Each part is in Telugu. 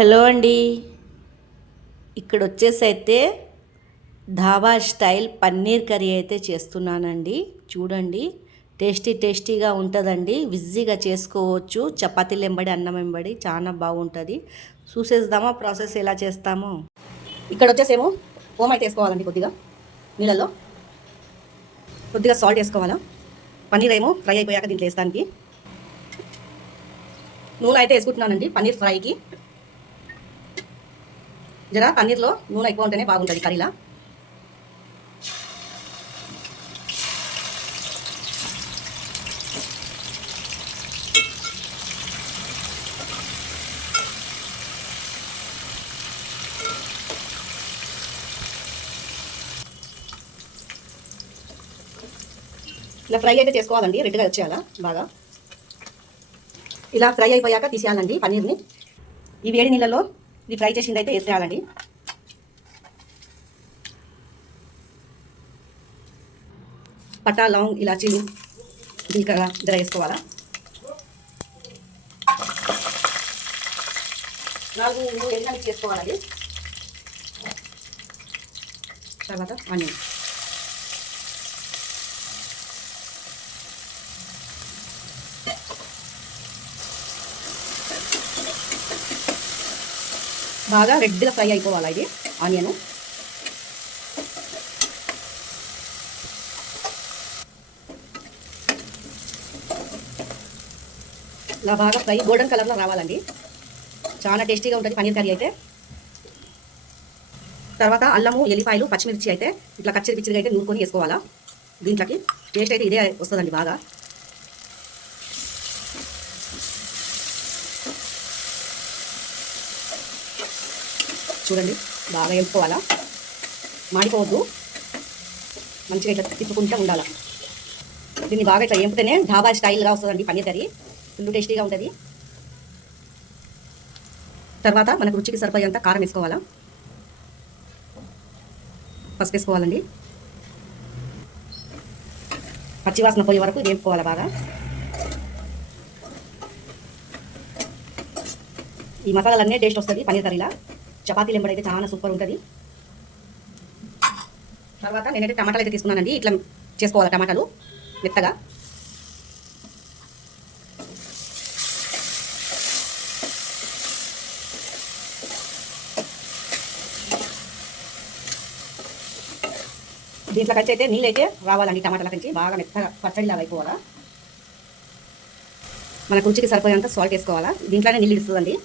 హలో అండి. ఇక్కడ వచ్చేసి అయితే ధాబా స్టైల్ పన్నీర్ కర్రీ అయితే చేస్తున్నానండి. చూడండి, టేస్టీగా ఉంటుందండి. ఈజీగా చేసుకోవచ్చు. చపాతీలు వెంబడి, అన్నం వెంబడి చాలా బాగుంటుంది. చూసేద్దామా ప్రాసెస్ ఎలా చేస్తామో. ఇక్కడ వచ్చేసేమో ఓమ అయితే వేసుకోవాలండి. కొద్దిగా నీళ్ళల్లో కొద్దిగా సాల్ట్ వేసుకోవాలా. పన్నీర్ ఏమో ఫ్రై అయిపోయాక దీంట్లో వేస్తానికి నూనె అయితే వేసుకుంటున్నానండి. పన్నీర్ ఫ్రైకి జరా పన్నీర్లో నూనె ఎక్కువ ఉంటేనే బాగుంటుంది కర్రీలా. ఇలా ఫ్రై అయితే చేసుకోవాలండి. రెడ్గా వచ్చేయాలా బాగా. ఇలా ఫ్రై అయిపోయాక తీసేయాలండి పన్నీర్ని. ఈ వేడి నీళ్ళలో ఇది ఫ్రై చేసింది అయితే వేసేయాలండి. పట్టా, లవంగ్, ఇలాచీలు, జీలకర్ర జర వేసుకోవాలా. 4 ఎండుమిర్చి చేసుకోవాలండి. తర్వాత ఆనియన్, బాగా రెడ్గా ఫ్రై అయిపోవాలి ఇది ఆనియన్. ఇలా బాగా ఫ్రై గోల్డెన్ కలర్లో రావాలండి. చాలా టేస్టీగా ఉంటుంది పన్నీర్ కర్రీ అయితే. తర్వాత అల్లము, ఎల్లిపాయలు, పచ్చిమిర్చి అయితే ఇట్లా కచ్చిరిపిచ్చిగా అయితే నూరుకొని వేసుకోవాలా. దీంట్లోకి టేస్ట్ అయితే ఇదే వస్తుందండి బాగా. చూడండి, బాగా వేసుకోవాలా, మాడిపోవద్దు. మంచిగా ఇట్లా తిప్పుకుంటూ ఉండాలి. దీన్ని బాగా ఇట్లా వేపుతేనే ఢాబా స్టైల్గా వస్తుందండి పన్నీర్ కర్రీ. ఫుల్ టేస్టీగా ఉంటుంది. తర్వాత మనకు రుచికి సరిపోయేంత కారం వేసుకోవాలా. పసుపు వేసుకోవాలండి. పచ్చివాసన పోయే వరకు వేపుకోవాలి బాగా. ఈ మసాలాలన్నీ టేస్ట్ వస్తుంది పన్నీర్ కర్రీలా. చపాతీలు ఎంబడైతే చాలా సూపర్ ఉంటుంది. తర్వాత నేనైతే టమాటాలు అయితే తీసుకున్నానండి. ఇట్లా చేసుకోవాలి టమాటాలు మెత్తగా. దీంట్లో కచ్చి అయితే నీళ్ళు అయితే రావాలండి. టమాటాల నుంచి బాగా మెత్తగా పచ్చడిలాగా అయిపోవాలా. మనకు రుచికి సరిపోయేంత సాల్ట్ వేసుకోవాలా. దీంట్లోనే నీళ్ళు ఇస్తుందండి.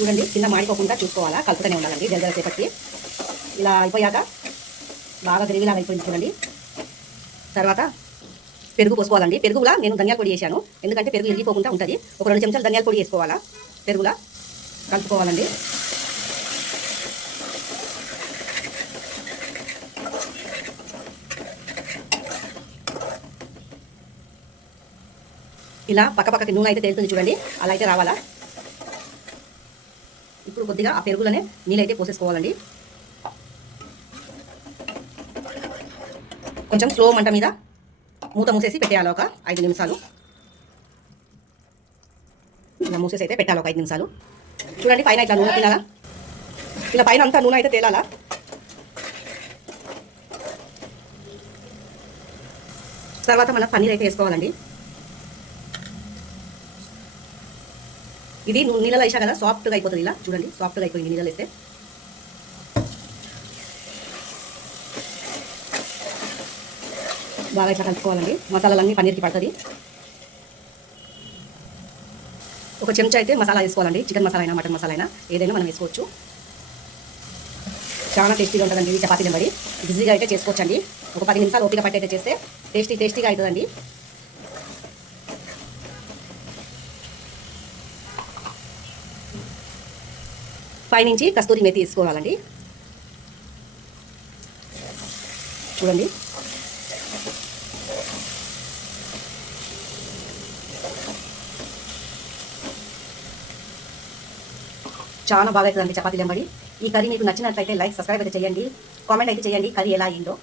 చూడండి, కింద మాడిపోకుండా చూసుకోవాలా. కలుపుతూనే ఉండాలండి జర సేపటికి. ఇలా అయిపోయాక బాగా గ్రేవీలాగా అయిపోయింది చూడండి. తర్వాత పెరుగు పోసుకోవాలండి. పెరుగులా నేను ధనియాల పొడి వేసాను, ఎందుకంటే పెరుగు ఎరిగిపోకుండా ఉంటుంది. ఒక 2 చెంచాలు ధనియాల పొడి వేసుకోవాలా. పెరుగులా కలుపుకోవాలండి. ఇలా పక్కకి నూనె అయితే తేలుతుంది చూడండి. అలా అయితే రావాలా. ఇప్పుడు కొద్దిగా ఆ పెరుగులోనే నీళ్ళైతే పోసేసుకోవాలండి. కొంచెం స్లో మంట మీద మూత మూసేసి పెట్టేయాలి ఒక 5 నిమిషాలు. ఇలా మూసేసి అయితే పెట్టాలి ఒక 5 నిమిషాలు. చూడండి, పైన ఇట్లా నూనె తినాలా. ఇలా పైన అంతా నూనె అయితే తేలాలా. తర్వాత మనం పన్నీర్ అయితే వేసుకోవాలండి. ఇది నీళ్ళలో వేసా కదా, సాఫ్ట్గా అయిపోతుంది. ఇలా చూడండి, సాఫ్ట్గా అయిపోయింది నీళ్ళలో వేస్తే. బాగా ఇట్లా కలుపుకోవాలండి. మసాలాలన్నీ పన్నీర్కి పడుతుంది. ఒక చెంచా అయితే మసాలా వేసుకోవాలండి. చికెన్ మసాలా అయినా మటన్ మసాలా అయినా ఏదైనా మనం వేసుకోవచ్చు. చాలా టేస్టీగా ఉంటుందండి ఇది చపాతీ వెంబడి. ఈజీగా అయితే చేసుకోవచ్చండి. ఒక 10 నిమిషాలు ఓపిక పట్టి అయితే చేస్తే టేస్టీగా అవుతుందండి. పైనుంచి కస్తూరి మేతి తీసుకోవాలండి. చూడండి, చాలా బాగా అవుతుందండి చపాతీలు వెంబడి. ఈ కర్రీ మీకు నచ్చినట్లయితే లైక్, సబ్స్క్రైబ్ అయితే చేయండి. కామెంట్ అయితే చేయండి కర్రీ ఎలా అయిందో.